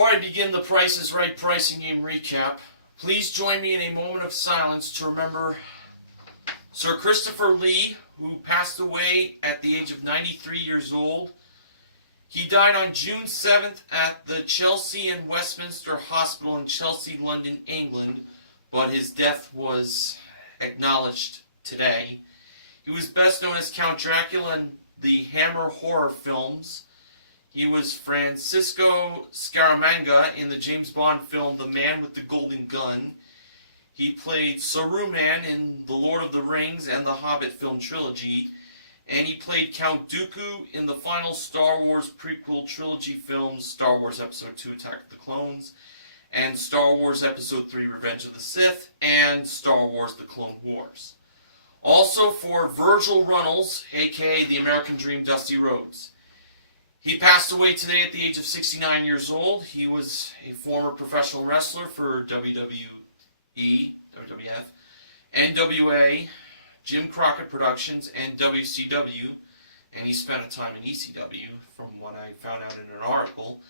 Before I begin the Price is Right pricing game recap, please join me in a moment of silence to remember Sir Christopher Lee, who passed away at the age of 93 years old. He died on June 7th at the Chelsea and Westminster Hospital in Chelsea, London, England, but his death was acknowledged today. He was best known as Count Dracula in the Hammer horror films. He was Francisco Scaramanga in the James Bond film The Man with the Golden Gun. He played Saruman in The Lord of the Rings and the Hobbit film trilogy. And he played Count Dooku in the final Star Wars prequel trilogy films, Star Wars Episode 2 Attack of the Clones, and Star Wars Episode 3 Revenge of the Sith, and Star Wars The Clone Wars. Also for Virgil Runnels, aka the American Dream Dusty Rhodes. He passed away today at the age of 69 years old. He was a former professional wrestler for WWE, WWF, NWA, Jim Crockett Productions, and WCW, and he spent a time in ECW, from what I found out in an article.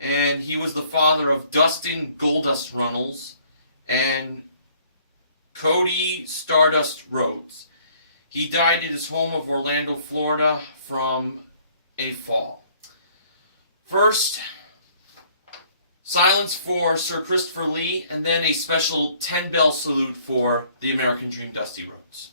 And he was the father of Dustin Goldust Runnels and Cody Stardust Rhodes. He died at his home of Orlando, Florida, from a fall. First, silence for Sir Christopher Lee, and then a special 10-bell salute for the American Dream Dusty Rhodes.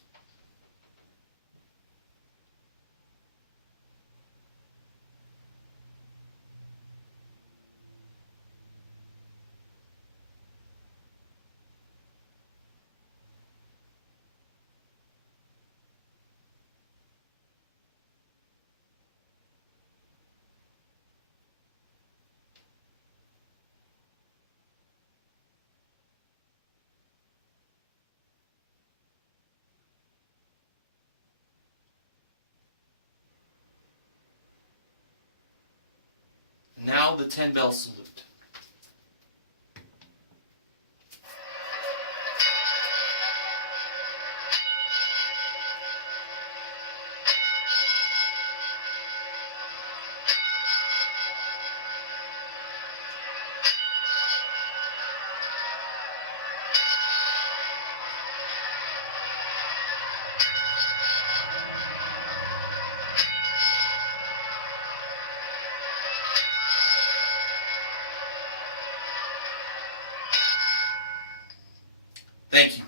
Now the 10-bell salute. Thank you.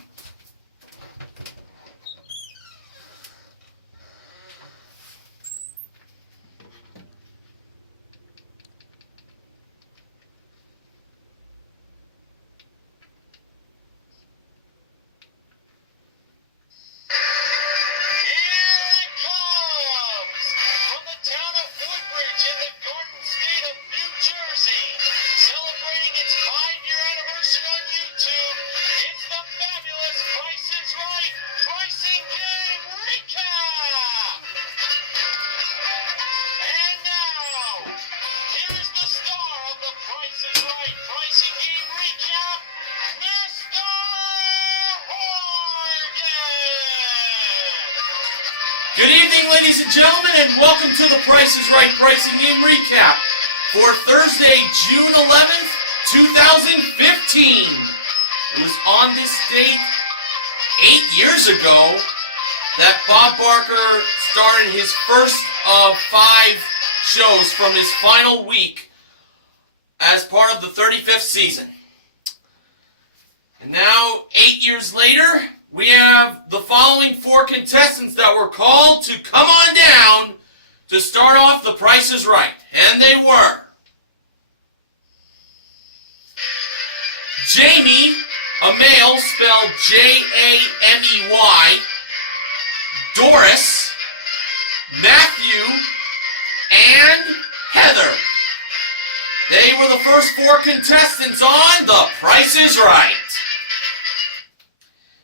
Good evening, ladies and gentlemen, and welcome to the Price is Right pricing game recap for Thursday, June 11th, 2015. It was on this date 8 years ago that Bob Barker started his first of 5 shows from his final week as part of the 35th season. And now, 8 years later, we have the following 4 contestants that were called to come on down to start off The Price is Right. And they were Jamie, a male, spelled Jamey, Doris, Matthew, and Heather. They were the first 4 contestants on The Price is Right.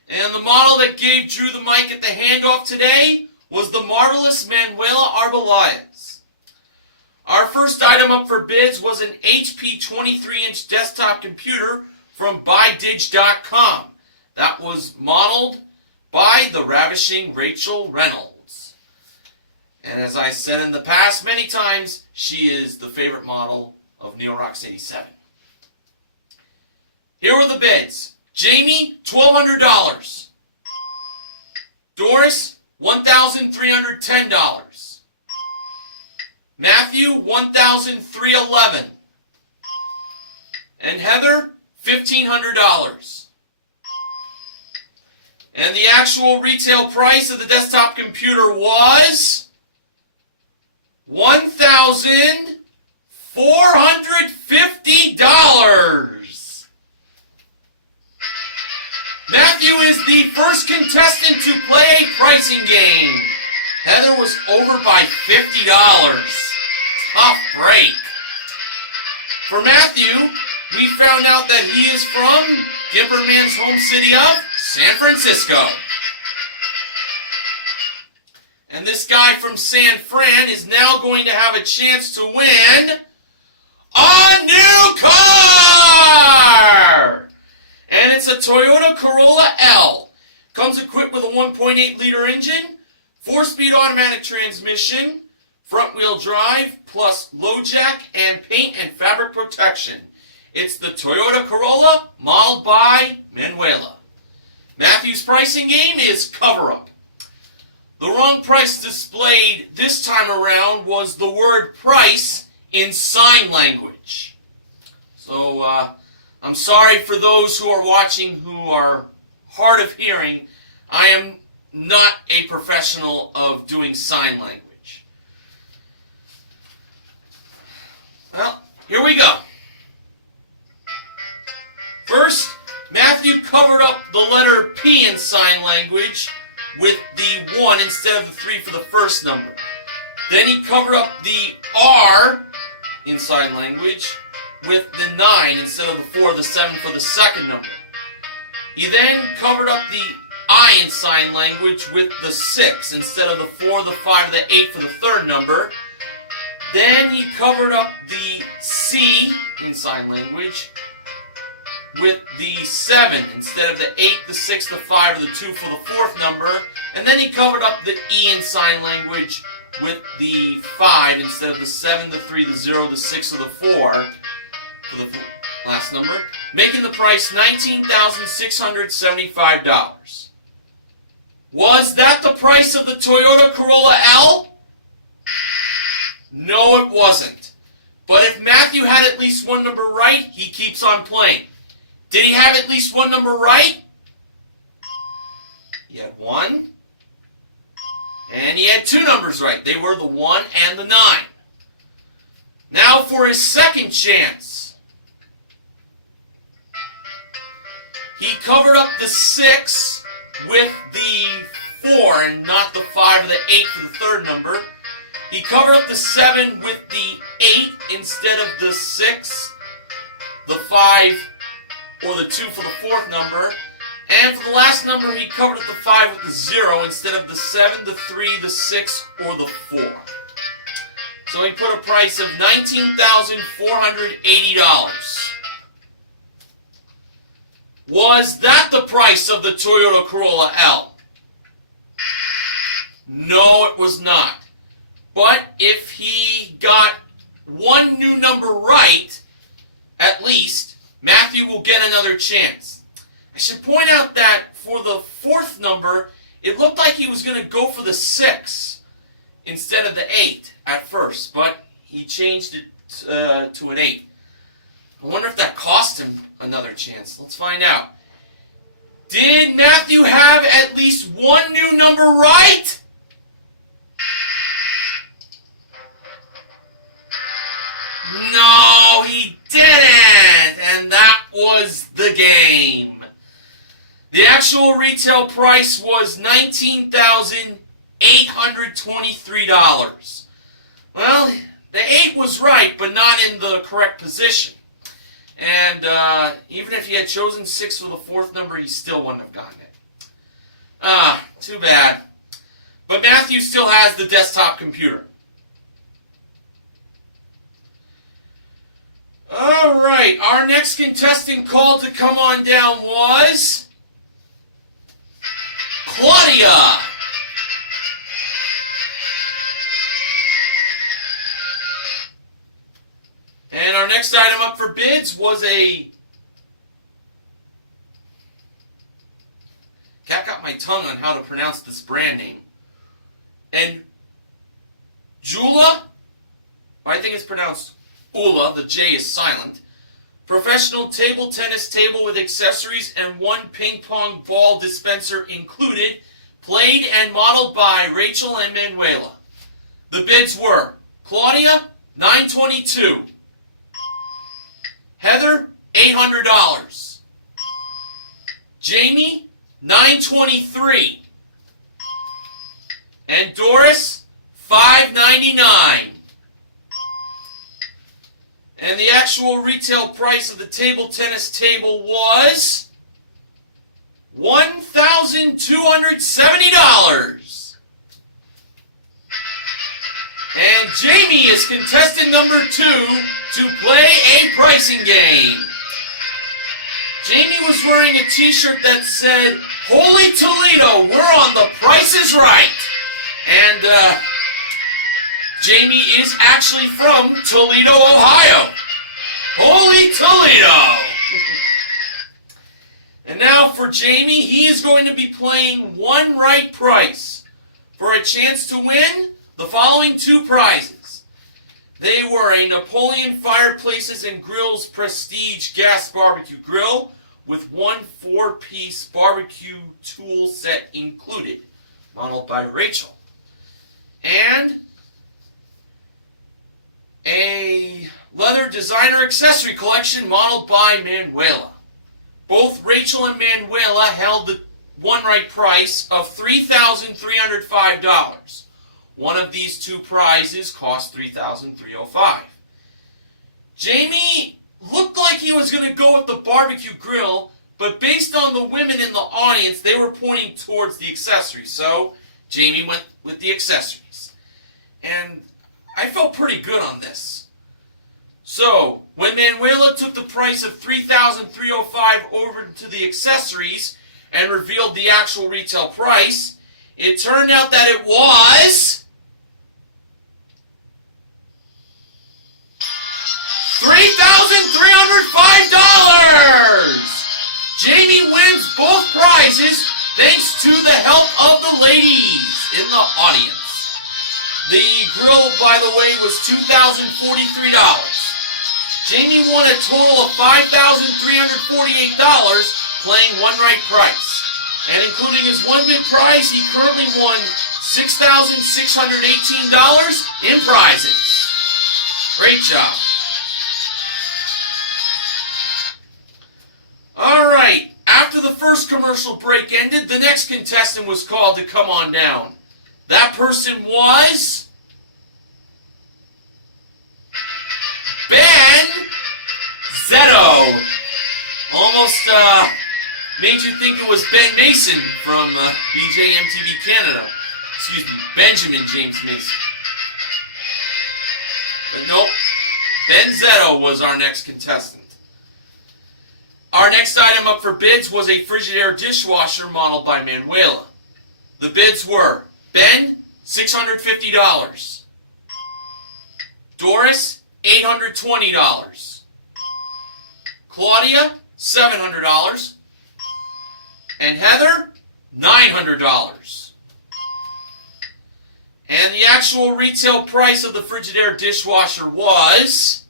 And the model that gave Drew the mic at the handoff today was the marvelous Manuela Arbeláez. Our first item up for bids was an HP 23-inch desktop computer from BuyDig.com. That was modeled by the ravishing Rachel Reynolds. And as I said in the past many times, she is the favorite model of Neo Rocks 87. Here were the bids. Jamie, $1,200. Doris, $1,310. Matthew, $1,311. And Heather, $1,500. And the actual retail price of the desktop computer was $1,450. Matthew is the first contestant to play a pricing game. Heather was over by $50. Tough break. For Matthew, we found out that he is from Gimperman's home city of San Francisco. And this guy from San Fran is now going to have a chance to win a new car! And it's a Toyota Corolla L. Comes equipped with a 1.8 liter engine, 4-speed automatic transmission, front-wheel drive, plus low jack and paint and fabric protection. It's the Toyota Corolla, modeled by Manuela. Matthew's pricing game is cover-up. The wrong price displayed this time around was the word price in sign language. So, I'm sorry for those who are watching who are hard of hearing. I am not a professional of doing sign language. Well, here we go. First, Matthew covered up the letter P in sign language with the 1 instead of the 3 for the first number. Then he covered up the R in sign language with the 9 instead of the 4 or the 7 for the second number. He then covered up the I in sign language with the 6 instead of the 4, the 5, or the 8 for the third number. Then he covered up the C in sign language with the 7 instead of the 8, the 6, the 5, or the 2 for the fourth number. And then he covered up the E in sign language with the 5 instead of the 7, the 3, the 0, the 6, or the 4 for the last number, making the price $19,675. Was that the price of the Toyota Corolla L? No, it wasn't. But if Matthew had at least one number right, he keeps on playing. Did he have at least one number right? He had 1. And he had 2 numbers right. They were the 1 and the 9. Now for his second chance. He covered up the 6 with the 4 and not the 5 or the 8 for the third number. He covered up the 7 with the 8 instead of the 6, the 5, or the 2 for the fourth number. And for the last number, he covered up the 5 with the 0 instead of the 7, the 3, the 6, or the 4. So he put a price of $19,480. Was that the price of the Toyota Corolla L? No, it was not. But if he got one new number right, at least, Matthew will get another chance. I should point out that for the fourth number, it looked like he was going to go for the 6 instead of the 8 at first, but he changed it to an 8. I wonder if that cost him another chance. Let's find out. Did Matthew have at least one new number right? No, he didn't, and that was the game. The actual retail price was $19,823. Well, the 8 was right, but not in the correct position. And even if he had chosen 6 for the fourth number, he still wouldn't have gotten it. Too bad. But Matthew still has the desktop computer. Alright, our next contestant called to come on down was Claudia. And our our next item up for bids was a... Cat got my tongue on how to pronounce this brand name. And Jula, I think it's pronounced Ula, the J is silent. Professional table tennis table with accessories and one ping pong ball dispenser included, played and modeled by Rachel and Manuela. The bids were Claudia, $922. Heather, $800. Jamie, $923. And Doris, $599. And the actual retail price of the table tennis table was $1,270. And Jamie is contestant number 2 to play a pricing game. Jamie was wearing a t-shirt that said, "Holy Toledo, we're on The Price is Right." And Jamie is actually from Toledo, Ohio. Holy Toledo! And now for Jamie, he is going to be playing one right price for a chance to win the following 2 prizes. They were a Napoleon Fireplaces and Grills Prestige Gas Barbecue Grill with one 4-piece barbecue tool set included, modeled by Rachel. And a leather designer accessory collection modeled by Manuela. Both Rachel and Manuela held the one right price of $3,305. One of these 2 prizes cost $3,305. Jamie looked like he was going to go with the barbecue grill, but based on the women in the audience, they were pointing towards the accessories. So Jamie went with the accessories. And I felt pretty good on this. So, when Manuela took the price of $3,305 over to the accessories and revealed the actual retail price, it turned out that it was $3,305! Jamie wins both prizes thanks to the help of the ladies in the audience. The grill, by the way, was $2,043. Jamie won a total of $5,348 playing one right price. And including his one big prize, he currently won $6,618 in prizes. Great job. Alright, after the first commercial break ended, the next contestant was called to come on down. That person was Ben Zetto. Almost made you think it was Ben Mason from BJMTV Canada. Excuse me, Benjamin James Mason. But nope, Ben Zetto was our next contestant. Our next item up for bids was a Frigidaire dishwasher modeled by Manuela. The bids were Ben, $650. Doris, $820. Claudia, $700. And Heather, $900. And the actual retail price of the Frigidaire dishwasher was...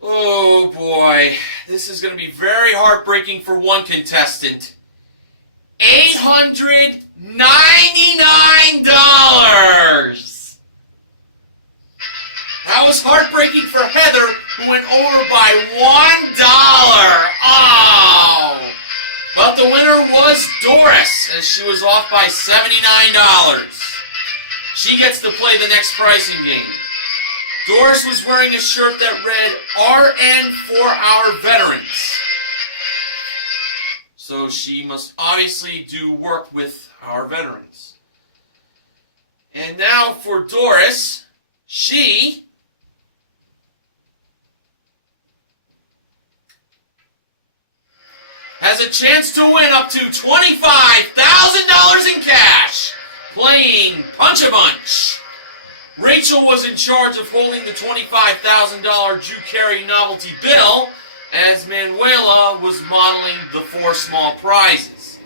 Oh boy, this is going to be very heartbreaking for one contestant. $899! That was heartbreaking for Heather, who went over by $1. Oh! But the winner was Doris, as she was off by $79. She gets to play the next pricing game. Doris was wearing a shirt that read, RN for our veterans. So she must obviously do work with our veterans. And now for Doris, she has a chance to win up to $25,000 in cash playing Punch-a-Bunch. Rachel was in charge of holding the $25,000 Drew Carey novelty bill, as Manuela was modeling the 4 small prizes.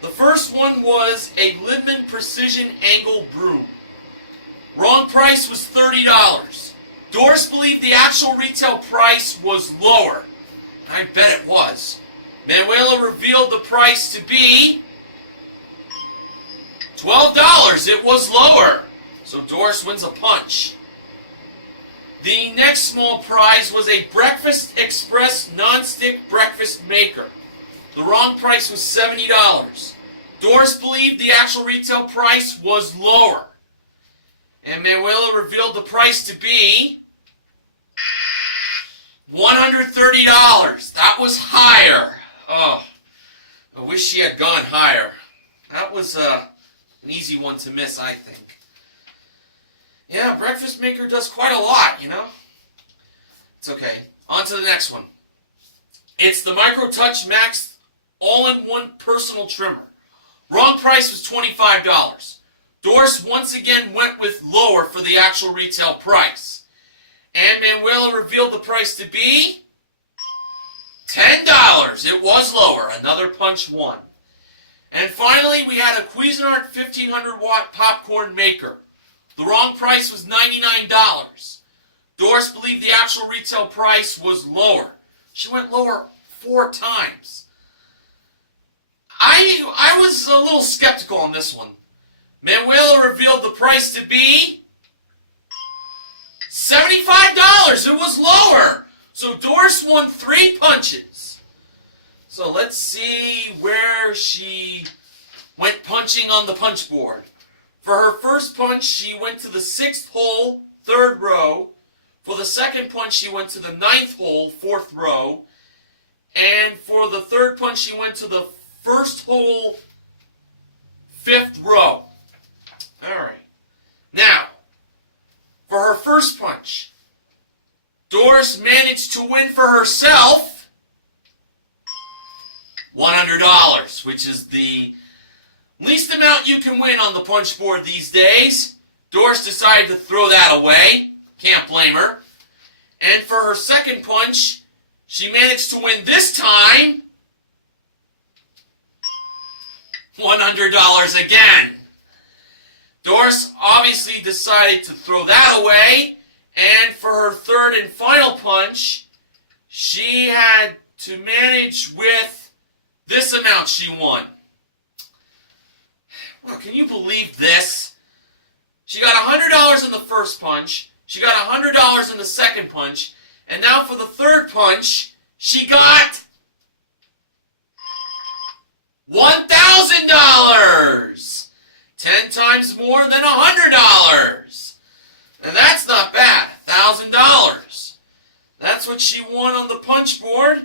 The first one was a Lidman Precision Angle Broom. Wrong price was $30. Doris believed the actual retail price was lower. I bet it was. Manuela revealed the price to be $12. It was lower. So Doris wins a punch. The next small prize was a Breakfast Express non-stick breakfast maker. The wrong price was $70. Doris believed the actual retail price was lower. And Manuela revealed the price to be $130. That was higher. Oh, I wish she had gone higher. That was an easy one to miss, I think. Yeah, breakfast maker does quite a lot, you know. It's okay. On to the next one. It's the Micro Touch Max all-in-one personal trimmer. Wrong price was $25. Doris once again went with lower for the actual retail price. And Manuela revealed the price to be $10. It was lower. Another punch won. And finally, we had a Cuisinart 1500-watt popcorn maker. The wrong price was $99. Doris believed the actual retail price was lower. She went lower 4 times. I was a little skeptical on this one. Manuela revealed the price to be $75. It was lower. So Doris won 3 punches. So let's see where she went punching on the punch board. For her first punch, she went to the 6th hole, 3rd row. For the second punch, she went to the 9th hole, 4th row. And for the third punch, she went to the 1st hole, 5th row. Alright. Now, for her first punch, Doris managed to win for herself $100, which is the least amount you can win on the punch board these days. Doris decided to throw that away. Can't blame her. And for her second punch, she managed to win this time $100 again. Doris obviously decided to throw that away, and for her third and final punch, she had to manage with this amount she won. Well, can you believe this? She got $100 in the first punch, she got $100 in the second punch, and now for the third punch, she got $1,000! 10 times more than $100. And that's not bad. $1,000. That's what she won on the punch board.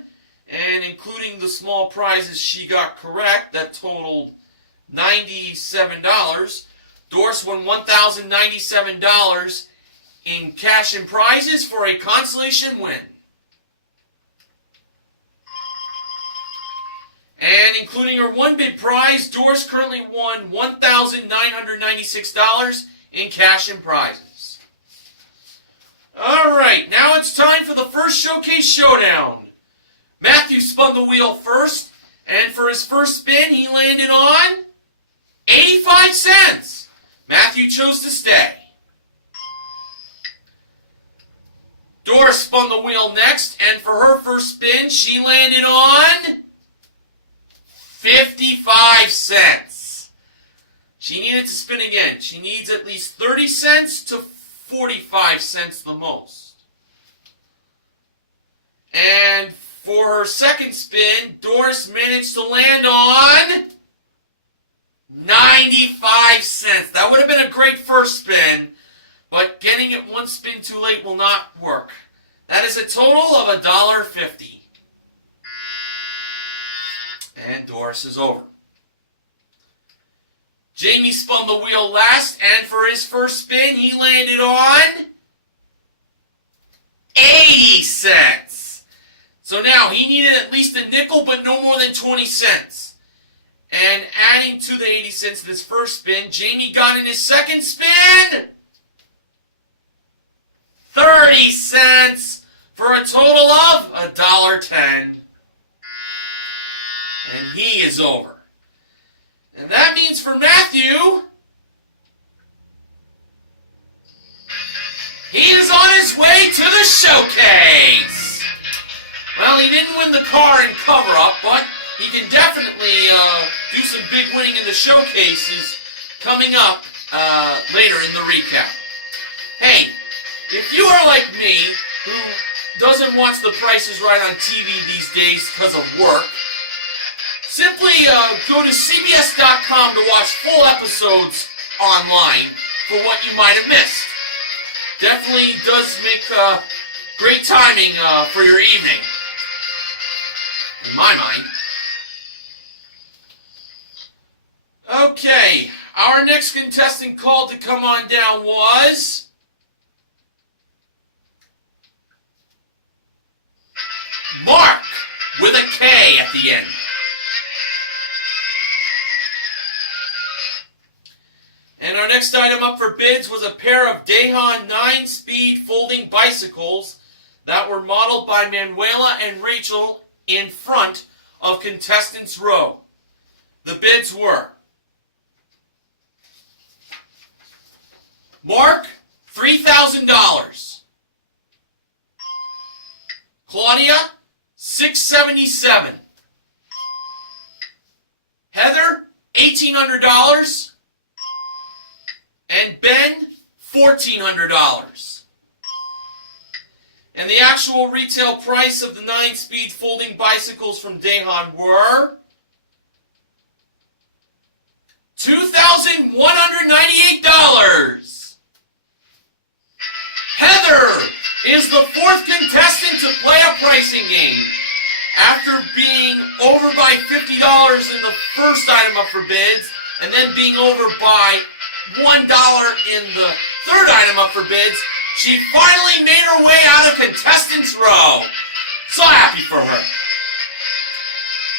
And including the small prizes she got correct, that totaled $97. Doris won $1,097 in cash and prizes for a consolation win. And including her one big prize, Doris currently won $1,996 in cash and prizes. Alright, now it's time for the first showcase showdown. Matthew spun the wheel first, and for his first spin, he landed on 85 cents. Matthew chose to stay. Doris spun the wheel next, and for her first spin, she landed on 55 cents. She needed to spin again. She needs at least 30 cents to 45 cents the most. And for her second spin, Doris managed to land on 95 cents. That would have been a great first spin, but getting it one spin too late will not work. That is a total of $1.50. And Doris is over. Jamie spun the wheel last, and for his first spin, he landed on 80 cents. So now he needed at least a nickel, but no more than 20 cents. And adding to the 80 cents in his first spin, Jamie got in his second spin a total of $1.10. And he is over. And that means for Matthew, he is on his way to the showcase. Well, he didn't win the car and cover-up, but he can definitely do some big winning in the showcases coming up later in the recap. Hey, if you are like me, who doesn't watch The Price is Right on TV these days because of work, simply go to CBS.com to watch full episodes online for what you might have missed. Definitely does make great timing for your evening, in my mind. Okay, our next contestant called to come on down was Mark, with a K at the end. And our next item up for bids was a pair of Dayhan 9-speed folding bicycles that were modeled by Manuela and Rachel in front of contestants' row. The bids were Mark, $3,000. Claudia, $677. Heather, $1,800. And Ben, $1,400. And the actual retail price of the 9-speed folding bicycles from Dayhan were $2,198. Heather is the fourth contestant to play a pricing game. After being over by $50 in the first item up for bids, and then being over by $1 in the third item up for bids, she finally made her way out of contestants' row. So happy for her.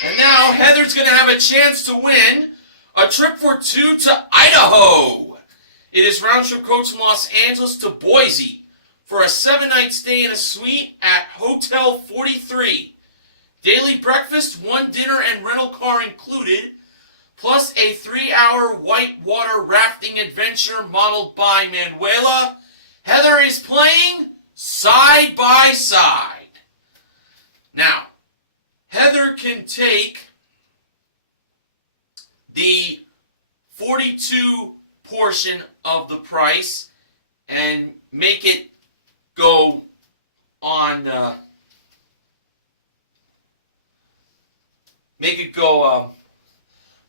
And now Heather's going to have a chance to win a trip for two to Idaho. It is round-trip coach from Los Angeles to Boise for a 7-night stay in a suite at Hotel 43. Daily breakfast, 1 dinner and rental car included, plus a 3-hour whitewater rafting adventure modeled by Manuela. Heather is playing side by side. Now, Heather can take the 42 portion of the price and make it go on,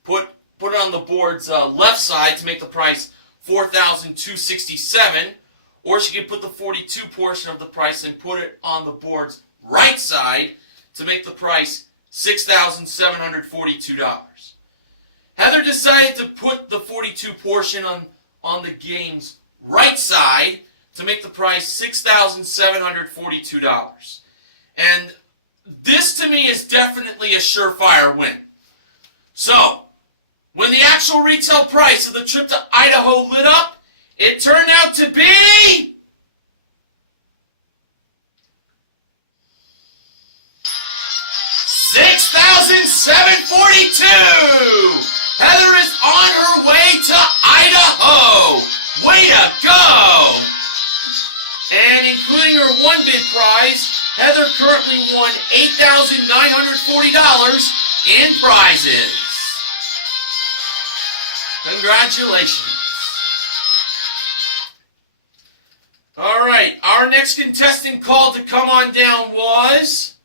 put it on the board's left side to make the price $4,267, or she could put the 42 portion of the price and put it on the board's right side to make the price $6,742. Heather decided to put the 42 portion on the game's right side to make the price $6,742. And this to me is definitely a surefire win. So, when the actual retail price of the trip to Idaho lit up, it turned out to be $6,742. Heather is on her way to Idaho. Way to go! And including her one bid prize, Heather currently won $8,940 in prizes. Congratulations. All right, our next contestant called to come on down was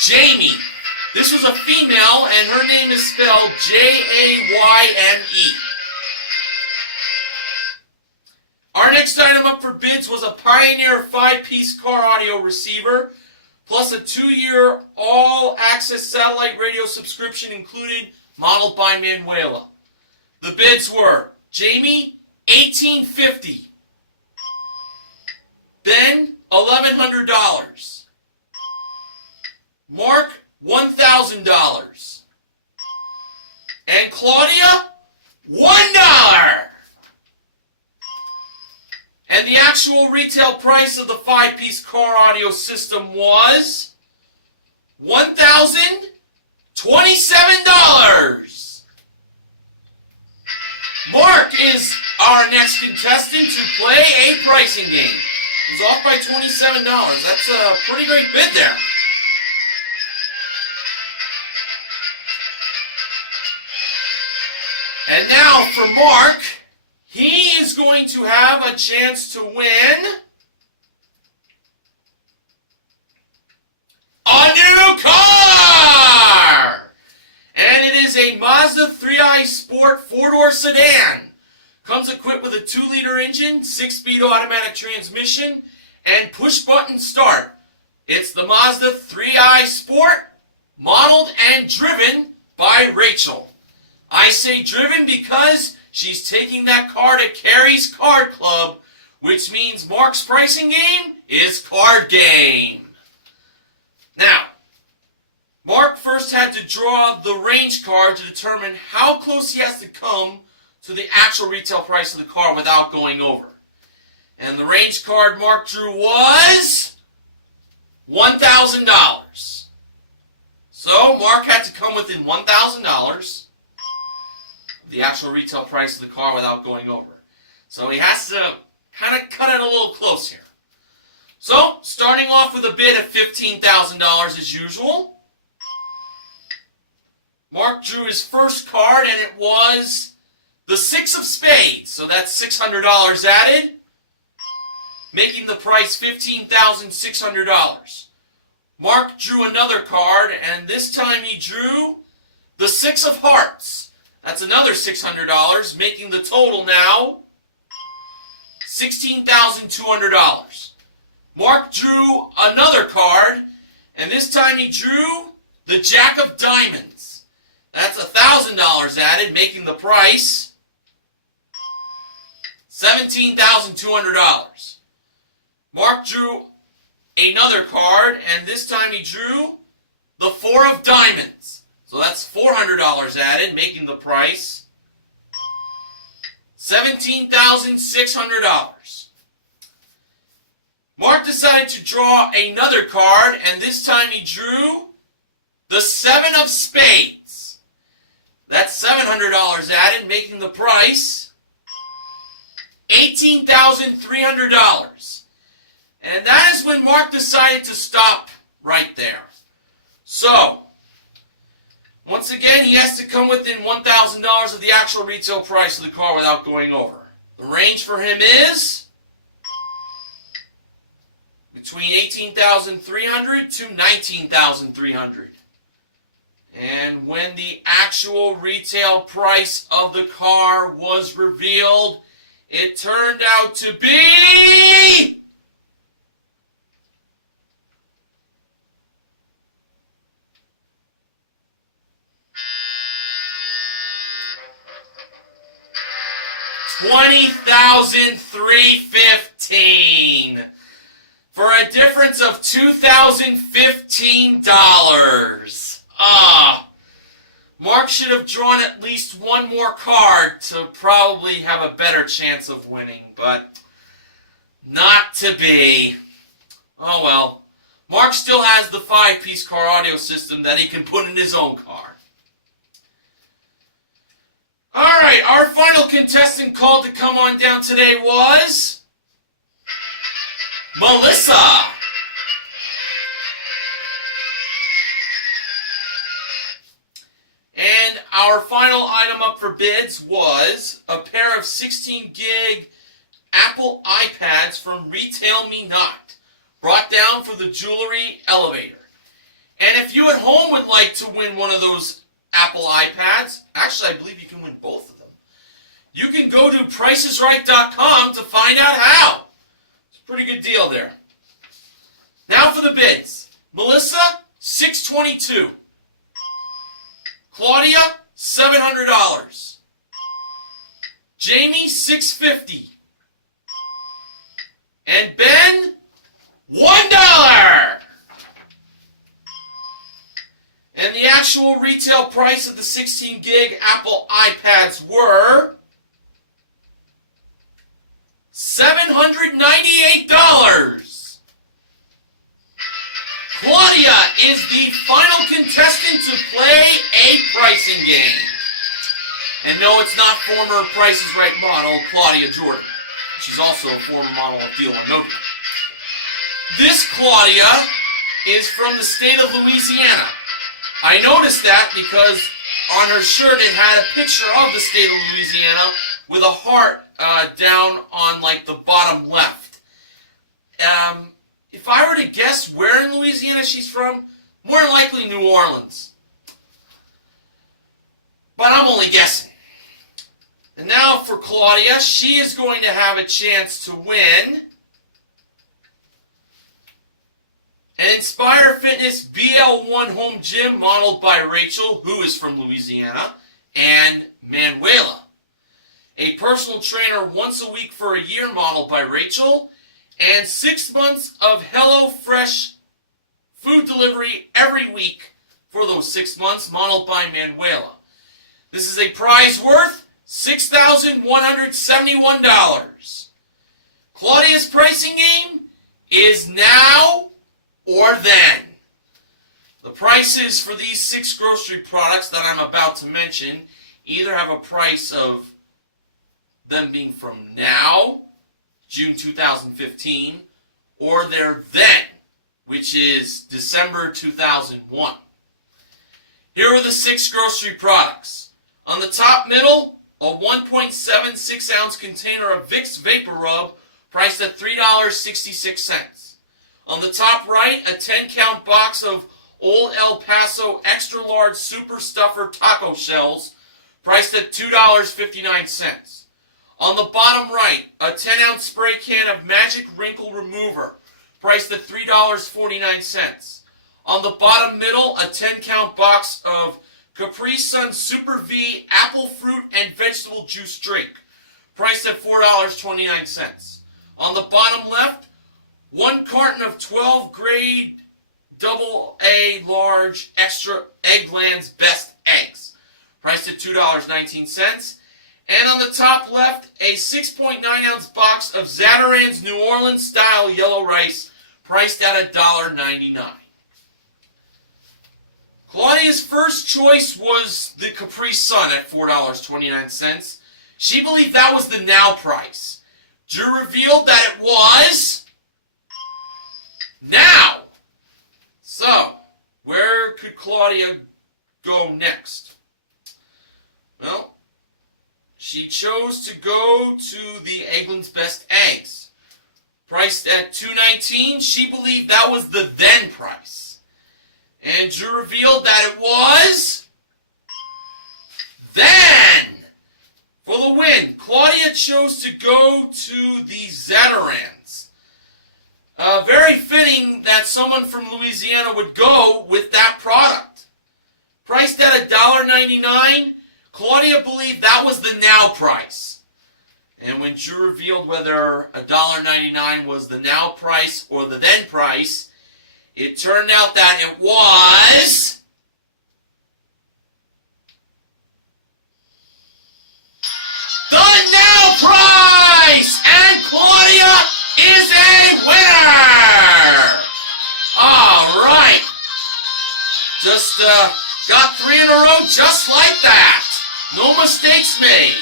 Jamie. This was a female, and her name is spelled Jayme. Our next item up for bids was a Pioneer 5-piece car audio receiver, plus a 2-year all-access satellite radio subscription included, modeled by Manuela. The bids were Jamie, $1,850. Ben, $1,100. Mark, $1,000. And Claudia, $1. And the actual retail price of the 5-piece car audio system was $1,027. Mark is our next contestant to play a pricing game. He's off by $27. That's a pretty great bid there. And now for Mark, he is going to have a chance to win a new car! And it is a Mazda 3i Sport 4-door sedan. Comes equipped with a 2-liter engine, 6-speed automatic transmission, and push-button start. It's the Mazda 3i Sport, modeled and driven by Rachel. I say driven because she's taking that car to Carrie's Card Club, which means Mark's pricing game is card game. Now, Mark first had to draw the range card to determine how close he has to come to the actual retail price of the car without going over. And the range card Mark drew was $1,000. So Mark had to come within $1,000 of the actual retail price of the car without going over. So he has to kind of cut it a little close here. So, starting off with a bid of $15,000 as usual, Mark drew his first card, and it was the 6 of spades. So that's $600 added, making the price $15,600. Mark drew another card, and this time he drew the 6 of hearts. That's another $600, making the total now $16,200. Mark drew another card, and this time he drew the Jack of Diamonds. That's $1,000 added, making the price $17,200. Mark drew another card, and this time he drew the 4 of Diamonds. So that's $400 added, making the price $17,600. Mark decided to draw another card, and this time he drew the 7 of spades. That's $700 added, making the price $18,300. And that is when Mark decided to stop right there. So, once again, he has to come within $1,000 of the actual retail price of the car without going over. The range for him is between $18,300 to $19,300. And when the actual retail price of the car was revealed, it turned out to be $20,315 for a difference of $2,015. Mark should have drawn at least one more card to probably have a better chance of winning, but not to be. Oh well. Mark still has the 5-piece car audio system that he can put in his own car. Alright, our final contestant called to come on down today was Melissa. And our final item up for bids was a pair of 16 gig Apple iPads from Retail Me Not, brought down for the jewelry elevator. And if you at home would like to win one of those Apple iPads, actually I believe you can win both of them. You can go to pricesright.com to find out how. It's a pretty good deal there. Now for the bids. Melissa, $622. Claudia, $700. Jamie, $650. And Ben, $1. And the actual retail price of the 16 gig Apple iPads were $798. Claudia is the final contestant to play a pricing game. And no, it's not former Price is Right model Claudia Jordan. She's also a former model of Deal or No Deal. This Claudia is from the state of Louisiana. I noticed that because on her shirt it had a picture of the state of Louisiana with a heart down on like the bottom left. If I were to guess where in Louisiana she's from, more than likely New Orleans. But I'm only guessing. And now for Claudia, she is going to have a chance to win an Inspire Fitness BL1 home gym modeled by Rachel, who is from Louisiana, and Manuela. A personal trainer once a week for a year modeled by Rachel, and 6 months of HelloFresh food delivery every week for those 6 months modeled by Manuela. This is a prize worth $6,171. Claudia's pricing game is now or then. The prices for these 6 grocery products that I'm about to mention either have a price of them being from now, June 2015, or their then, which is December 2001. Here are the 6 grocery products. On the top middle, a 1.76 ounce container of Vicks Vapor Rub priced at $3.66. On the top right, a 10 count box of Old El Paso Extra Large Super Stuffer Taco Shells priced at $2.59. On the bottom right, a 10 ounce spray can of Magic Wrinkle Remover priced at $3.49. On the bottom middle, a 10 count box of Capri Sun Super V Apple Fruit and Vegetable Juice Drink, priced at $4.29. On the bottom left, 1 carton of 12 grade AA large extra Eggland's Best Eggs, priced at $2.19. And on the top left, a 6.9 ounce box of Zatarain's New Orleans style yellow rice, priced at $1.99. Claudia's first choice was the Capri Sun at $4.29. She believed that was the now price. Drew revealed that it was now. So, where could Claudia go next? Well, she chose to go to the Eggland's Best Eggs. Priced at $2.19, she believed that was the then price. And Drew revealed that it was then. For the win, Claudia chose to go to the Zatarain's. Very fitting that someone from Louisiana would go with that product. Priced at $1.99, Claudia believed that was the now price. And when Drew revealed whether $1.99 was the now price or the then price, it turned out that it was the now price! And Claudia is a winner! Alright. Just got 3 in a row just like that. No mistakes made.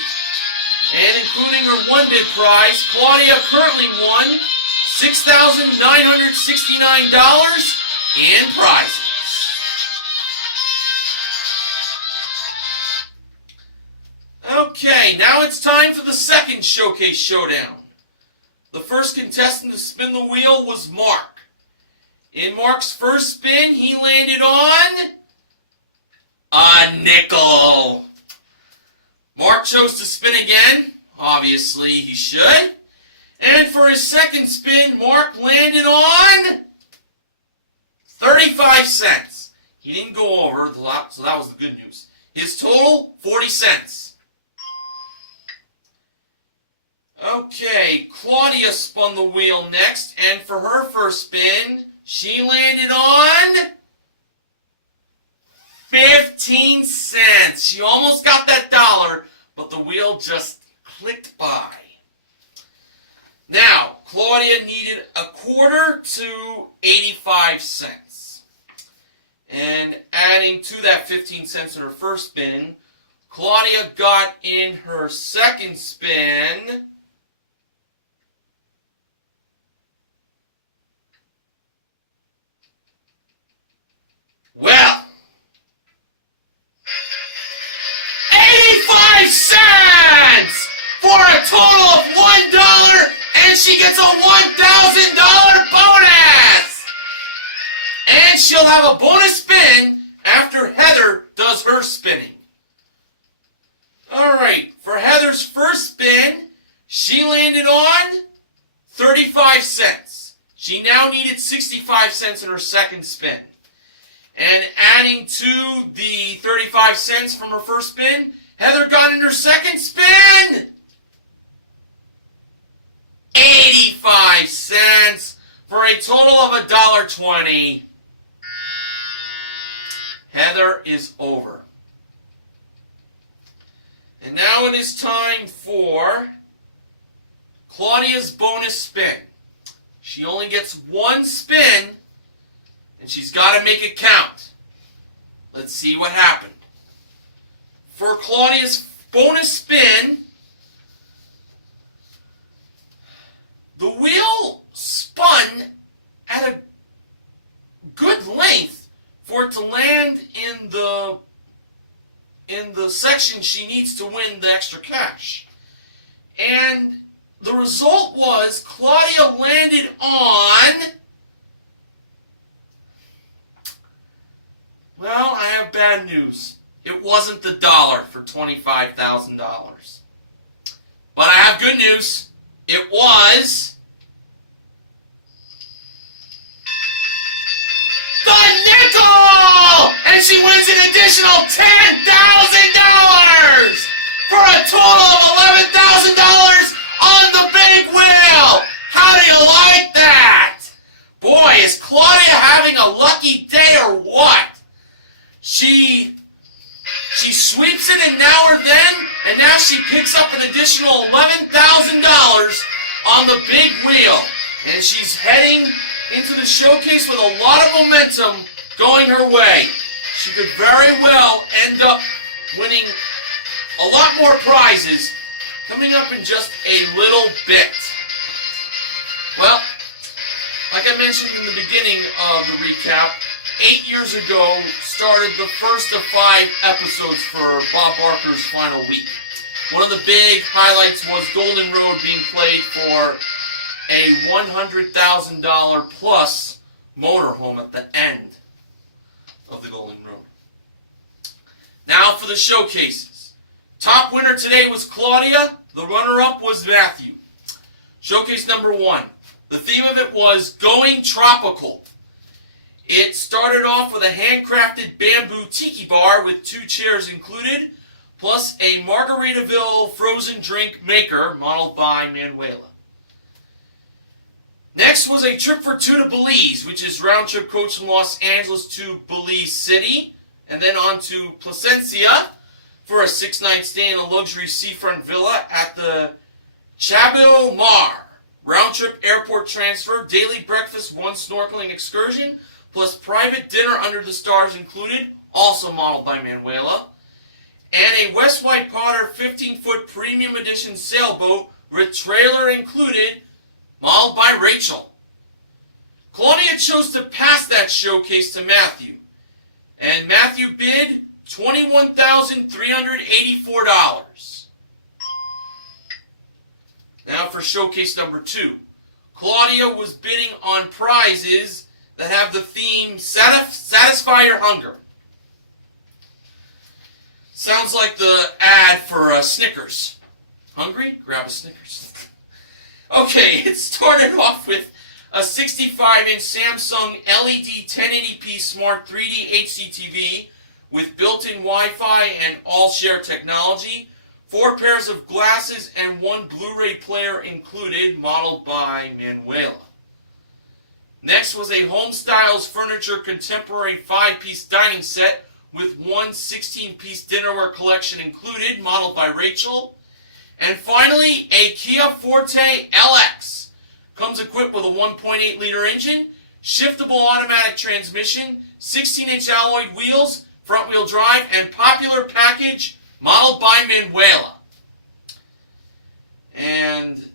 And including her one bid prize, Claudia currently won $6,969 in prizes. Okay, now it's time for the second showcase showdown. The first contestant to spin the wheel was Mark. In Mark's first spin, he landed on a nickel. Mark chose to spin again. Obviously, he should. And for his second spin, Mark landed on 35 cents. He didn't go over, so that was the good news. His total, 40 cents. Okay, Claudia spun the wheel next, and for her first spin, she landed on 15 cents. She almost got that dollar, but the wheel just clicked by. Claudia needed a quarter to 85 cents. And adding to that 15 cents in her first spin, Claudia got in her second spin well, 85 cents for a total of $1, and she gets a $1,000 bonus. And she'll have a bonus spin after Heather does her spinning. Alright, for Heather's first spin, she landed on 35 cents. She now needed 65 cents in her second spin. And adding to the 35 cents from her first spin, Heather got in her second spin 85 cents for a total of $1.20. Heather is over. And now it is time for Claudia's bonus spin. She only gets one spin, and she's got to make it count. Let's see what happened. For Claudia's bonus spin, the wheel spun at a good length for it to land in the section she needs to win the extra cash. And the result was Claudia landed on, well, I have bad news. It wasn't the dollar for $25,000. But I have good news. It was the nickel! And she wins an additional $10,000 for a total of $11,000 on the big wheel. How do you like that? Boy, is Claudia having a lucky day or what? She sweeps it in now or then, and now she picks up an additional $11,000 on the big wheel. And she's heading into the showcase with a lot of momentum going her way. She could very well end up winning a lot more prizes coming up in just a little bit. Well, like I mentioned in the beginning of the recap, 8 years ago started the first of 5 episodes for Bob Barker's final week. One of the big highlights was Golden Road being played for a $100,000 plus motorhome at the end of the Golden Road. Now for the showcases. Top winner today was Claudia. The runner-up was Matthew. Showcase number 1. The theme of it was Going Tropical. It started off with a handcrafted bamboo tiki bar with 2 chairs included, plus a Margaritaville frozen drink maker modeled by Manuela. Next was a trip for 2 to Belize, which is round-trip coach from Los Angeles to Belize City, and then on to Placencia for a 6-night stay in a luxury seafront villa at the Chabot Mar. Round-trip airport transfer, daily breakfast, 1 snorkeling excursion, plus private dinner under the stars included, also modeled by Manuela, and a West White Potter 15-foot premium edition sailboat with trailer included, modeled by Rachel. Claudia chose to pass that showcase to Matthew, and Matthew bid $21,384. Now for showcase number 2. Claudia was bidding on prizes that have the theme Satisfy Your Hunger. Sounds like the ad for Snickers. Hungry? Grab a Snickers. Okay, it started off with a 65-inch Samsung LED 1080p Smart 3D HD TV with built-in Wi-Fi and all-share technology, 4 pairs of glasses, and 1 Blu-ray player included, modeled by Manuela. Next was a Home Styles Furniture Contemporary 5-piece dining set with 1 16-piece dinnerware collection included, modeled by Rachel. And finally, a Kia Forte LX Comes equipped with a 1.8 liter engine, shiftable automatic transmission, 16-inch alloyed wheels, front wheel drive, and popular package modeled by Manuela. And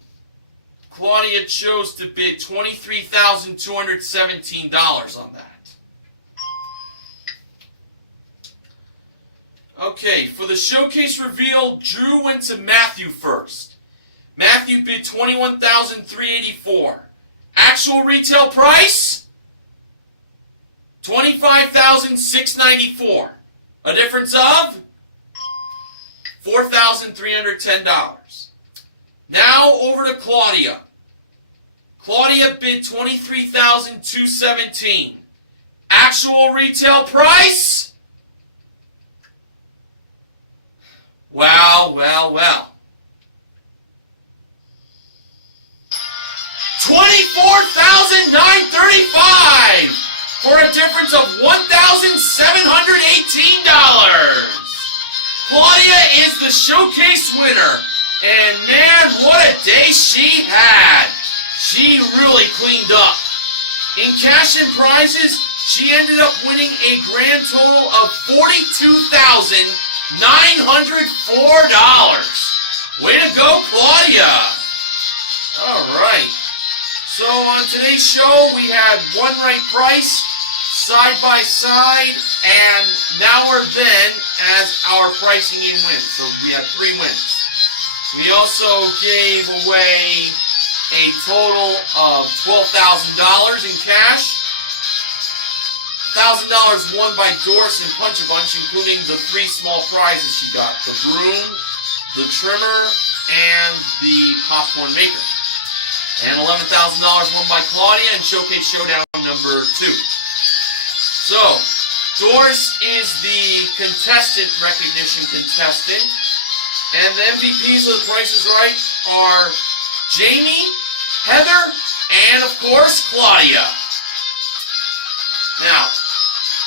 Claudia chose to bid $23,217 on that. Okay, for the showcase reveal, Drew went to Matthew first. Matthew bid $21,384. Actual retail price? $25,694. A difference of $4,310. Now over to Claudia. Claudia bid $23,217. Actual retail price? Well. $24,935 for a difference of $1,718. Claudia is the showcase winner. And man, what a day she had. She really cleaned up. In cash and prizes, she ended up winning a grand total of $42,904. Way to go, Claudia. All right. So on today's show, we had one right price, side by side, and now or then as our pricing game wins. So we had 3 wins. We also gave away a total of $12,000 in cash. $1,000 won by Doris and Punch-A-Bunch, including the 3 small prizes she got: the broom, the trimmer, and the popcorn maker. And $11,000 won by Claudia in Showcase Showdown number 2. So, Doris is the contestant recognition contestant. And the MVPs of The Price is Right are Jamie, Heather, and of course, Claudia. Now,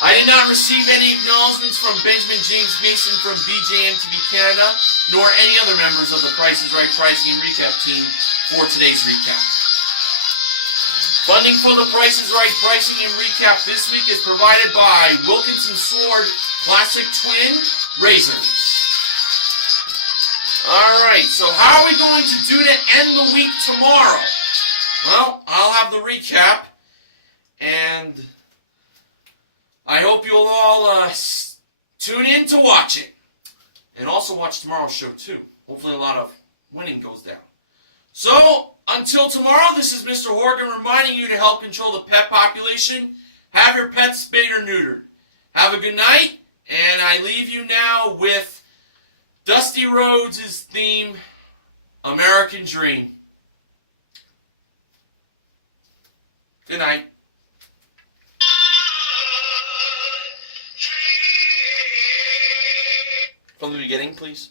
I did not receive any acknowledgments from Benjamin James Mason from BJMTV Canada, nor any other members of The Price is Right Pricing and Recap team for today's recap. Funding for The Price is Right Pricing and Recap this week is provided by Wilkinson Sword Classic Twin Razors. Alright, so how are we going to do to end the week tomorrow? Well, I'll have the recap, and I hope you'll all tune in to watch it. And also watch tomorrow's show, too. Hopefully a lot of winning goes down. So, until tomorrow, this is Mr. Horgan reminding you to help control the pet population. Have your pets spayed or neutered. Have a good night, and I leave you now with Dusty Rhodes' theme, American Dream. Good night. From the beginning, please.